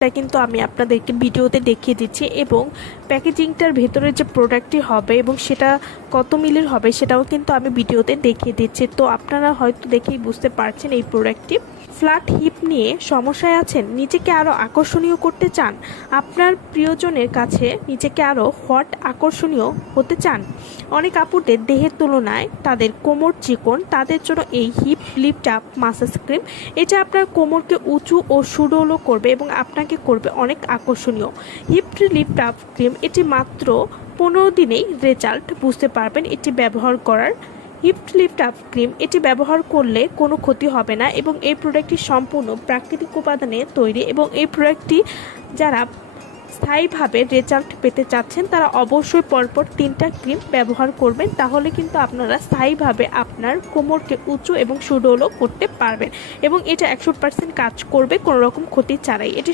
এটা কিন্তু আমি আপনাদেরকে ভিডিওতে দেখিয়ে দিচ্ছি এবং প্যাকেজিংটার ভেতরে যে প্রোডাক্টটি হবে এবং সেটা কত মিলির হবে সেটাও কিন্তু আমি ভিডিওতে দেখিয়ে দিচ্ছি। তো আপনারা হয়তো দেখেই বুঝতে পারছেন এই প্রোডাক্টটি। ফ্ল্যাট হিপ নিয়ে সমস্যায় আছেন, নিজেকে আরও আকর্ষণীয় করতে চান, আপনার প্রিয়জনের কাছে নিজেকে আরও হট আকর্ষণীয় হতে চান। অনেক আপুদের দেহের তুলনায় তাদের কোমর চিকন, তাদের জন্য এই hip lift up massage cream. এটা আপনার কোমরকে উঁচু ও সুডৌল করবে এবং আপনাকে করবে অনেক আকর্ষণীয়। হিপ লিফট আপ ক্রিম এটি মাত্র 15 দিনেই রেজাল্ট বুঝতে পারবেন এটি ব্যবহার করার। হিপ লিফট আপ ক্রিম এটি ব্যবহার করলে কোনো ক্ষতি হবে না এবং এই প্রোডাক্টটি সম্পূর্ণ প্রাকৃতিক উপাদানে তৈরি এবং এই প্রোডাক্টটি যারা স্থায়ীভাবে রেজাল্ট পেতে চাচ্ছেন তারা অবশ্যই পরপর 3টা ক্রিম ব্যবহার করবেন, তাহলে কিন্তু আপনারা স্থায়ীভাবে আপনার কোমরকে উঁচু এবং সুডৌল করতে পারবেন এবং এটা 100% কাজ করবে কোনো রকম ক্ষতি ছাড়াই। এটি